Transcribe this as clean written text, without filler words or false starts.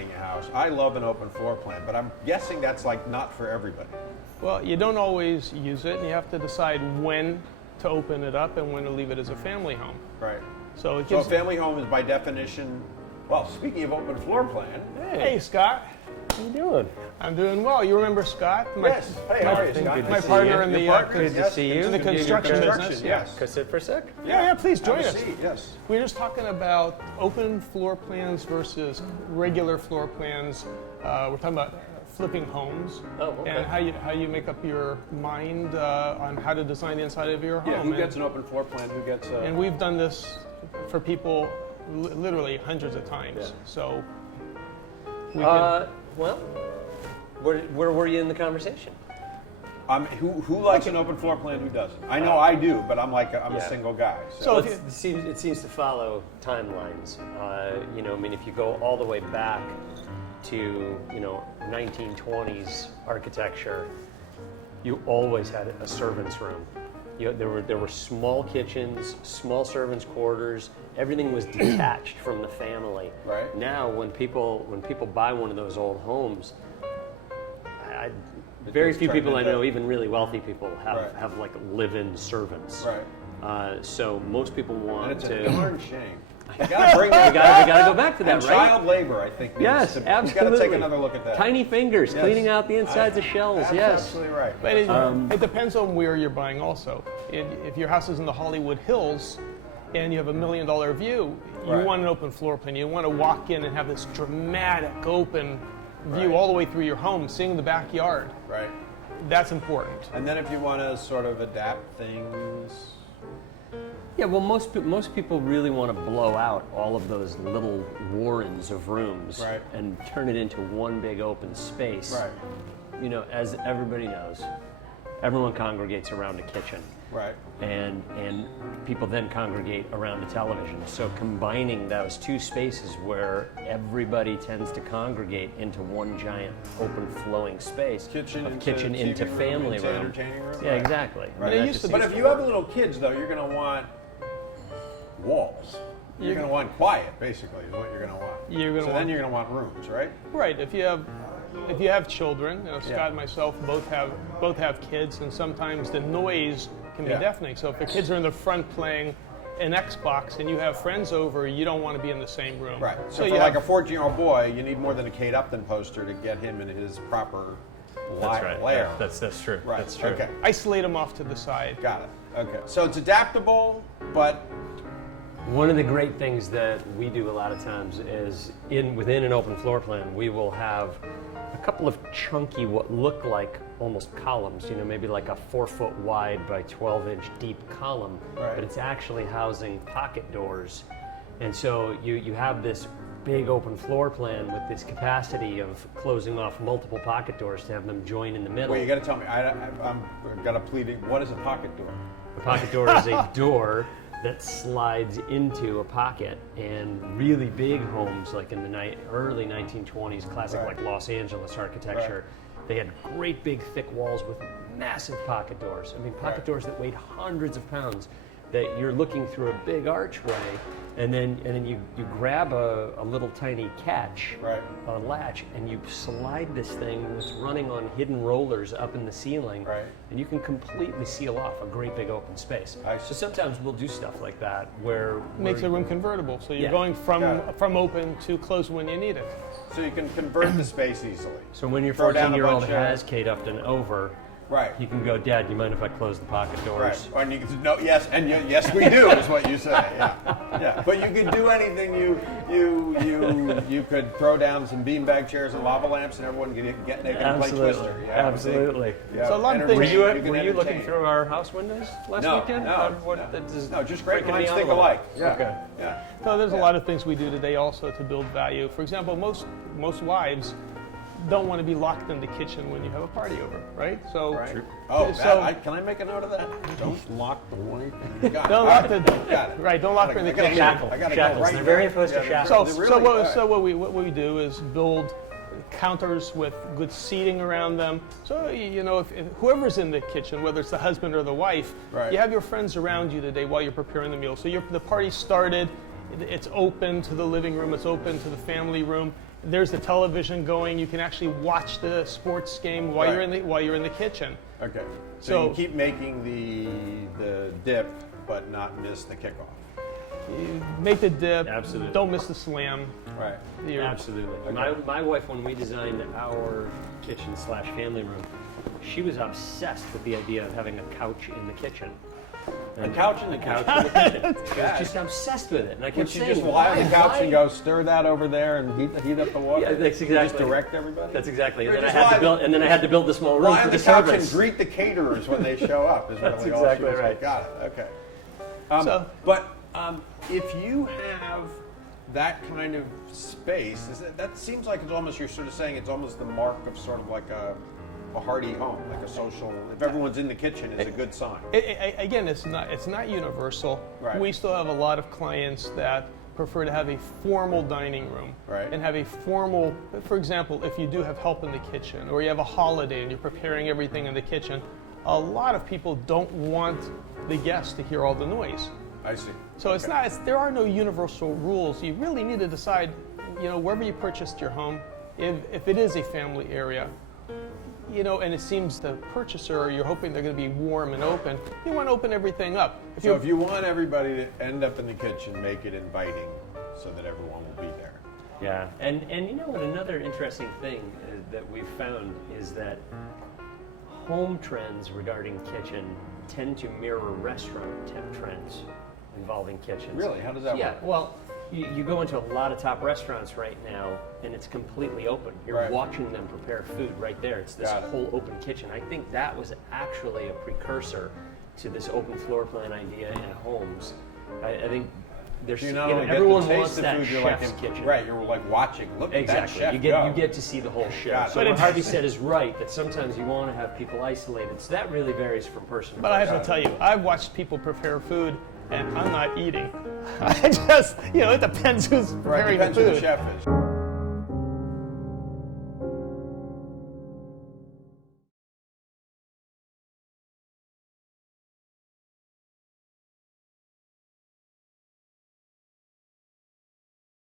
designing a house, I love an open floor plan, but I'm guessing that's like not for everybody. Well, you don't always use it, and you have to decide when to open it up and when to leave it as a family home. Right. So it So a gives. family home is by definition, well, speaking of open floor plan. Hey, Scott. How you doing? I'm doing well. You remember Scott? Yes. Hey, how are you, Scott? My partner in the Good to see you. in the construction business. Yes. Can I sit for a sec? Yeah, please join Have a us. seat, yes. We were just talking about open floor plans versus regular floor plans. We're talking about flipping homes Oh, okay. and how you make up your mind on how to design the inside of your home. Yeah, who gets an open floor plan? Who gets And we've done this for people literally hundreds of times. Yeah. So we can, Well, where were you in the conversation? who likes an open floor plan? Who doesn't? I know I do, but I'm a Yeah. single guy. So if It seems to follow timelines. If you go all the way back to 1920s architecture, you always had a servant's room. There were small kitchens, small servants' quarters. Everything was detached from the family. Right. Now, when people buy one of those old homes, very few people I know, even really wealthy people, have like live-in servants. Right. So most people want And it's to. a darn shame. You gotta bring that. We gotta go back to that, And right? child labor, I think. Yes, We absolutely. gotta take another look at that. Tiny fingers, Yes. cleaning out the insides of shells. That's Yes. absolutely right. But it depends on where you're buying also. If your house is in the Hollywood Hills and you have $1 million view, you Right. want an open floor plan. You want to walk in and have this dramatic open view Right. all the way through your home, seeing the backyard. Right. That's important. And then if you want to sort of adapt things. Yeah, well, most people really want to blow out all of those little warrens of rooms Right. and turn it into one big open space. Right. As everybody knows, everyone congregates around a kitchen. Right. And people then congregate around a television. So combining those two spaces where everybody tends to congregate into one giant open flowing space, Kitchen of into kitchen TV into room, family into room. entertaining room. Yeah, Right. exactly. Right. And that It just used to seems But if you have little kids, though, you're going to want walls. You're going to want quiet, basically, is what you're going to want. You're gonna so then want- you're going to want rooms, right? Right. If you have children, Scott Yeah. and myself both have kids, and sometimes the noise can be Yeah. deafening. So if the kids are in the front playing an Xbox and you have friends over, you don't want to be in the same room. Right. So, you for like have- a 14-year-old boy, you need more than a Kate Upton poster to get him in his proper lair. That's true. Right. That's true. Okay. isolate them off to the side. Got it. Okay. So it's adaptable, but One of the great things that we do a lot of times is within an open floor plan, we will have a couple of chunky, what look like almost columns, maybe like a 4-foot wide by 12-inch deep column, Right. but it's actually housing pocket doors. And so you have this big open floor plan with this capacity of closing off multiple pocket doors to have them join in the middle. wait, you got to tell me. I've got a pleading. What is a pocket door? A pocket door is a door that slides into a pocket, and really big homes like in the early 1920s, classic Right. like Los Angeles architecture, they had great big thick walls with massive pocket doors. I mean, pocket Right. doors that weighed hundreds of pounds, that you're looking through a big archway, and then you grab a little tiny catch, Right. a latch, and you slide this thing that's running on hidden rollers up in the ceiling, Right. and you can completely seal off a great big open space. I see. So sometimes we'll do stuff like that where Makes where- the room convertible, so you're Yeah. going Got it. from open to closed when you need it. So you can convert the space easily. So when your Throw down a 14-year-old bunch of- has Kate Upton over, Right. you can go, Dad, you mind if I close the pocket doors? Right. And you can, no, yes, and yes, we do is what you say. Yeah. Yeah. But you could do anything. You could throw down some beanbag chairs and lava lamps, and everyone could get naked and play Absolutely. Twister. Yeah, Absolutely. Yeah. So a lot of Entertain. things- Were can you looking entertain. through our house windows last No, weekend? no, no, just great breaking the minds think envelope. alike. Yeah. Okay. Yeah. So there's a Yeah. lot of things we do today also to build value. For example, most wives don't want to be locked in the kitchen when you have a party over, right? So Right. Oh, So- can I make a note of that? Don't lock the wife. in. Got it. Don't lock All the Got it. right. Don't lock her in the I gotta kitchen. go. I gotta Shackles. go right They're very now. opposed to Yeah, shackles. they're So really- all right. what we do is build counters with good seating around them. So if whoever's in the kitchen, whether it's the husband or the wife, Right. you have your friends around you today while you're preparing the meal. So the party started. It's open to the living room. It's open to the family room. There's the television going. You can actually watch the sports game while you're in the kitchen. Okay. So So- you can keep making the dip, but not miss the kickoff. You make the dip. Absolutely. Don't miss the slam. Right. You're- Absolutely. My wife, when we designed our kitchen / family room, she was obsessed with the idea of having a couch in the kitchen. A couch in the Couch in the kitchen. She was just obsessed with it, and I Would kept you saying, just lie on the couch why? and go stir that over there and heat up the water? Yeah, that's You exactly. just direct everybody. That's exactly. And Or then I just had to lie- build, and then I had to build the small room Lie for on the the couch and servants. greet the caterers when they show up. Is That's really all exactly she was right. Got it. Okay. But if you have that kind of space, that seems like it's almost, you're sort of saying it's almost the mark of sort of like a hearty home, like a social. If everyone's in the kitchen, it's a good sign. Again, it's not universal. Right. We still have a lot of clients that prefer to have a formal dining room Right. and have a formal, for example, if you do have help in the kitchen or you have a holiday and you're preparing everything in the kitchen, a lot of people don't want the guests to hear all the noise. I see. So it's Okay. not, there are no universal rules. You really need to decide, wherever you purchased your home, if it is a family area, and it seems the purchaser, you're hoping they're going to be warm and open, you want to open everything up. So if you want everybody to end up in the kitchen, make it inviting so that everyone will be there. Yeah, and what another interesting thing that we've found is that home trends regarding kitchen tend to mirror restaurant trends involving kitchens. Really? How does that Yeah, work? well, you go into a lot of top restaurants right now, and it's completely open. You're Right. watching them prepare food right there. It's this Got it. whole open kitchen. I think that was actually a precursor to this open floor plan idea in homes. I think there's, You not only get everyone to taste wants the that food, you're chef's like, kitchen. right? You're like watching. Look at that Exactly. chef You go. get to see the whole show. Got it. So But what it's- Harvey said is right, that sometimes you want to have people isolated. So that really varies from person to But I person. have to tell you, I've watched people prepare food, and I'm not eating. I just, it depends who's Right. preparing Depends the who food. the chef is.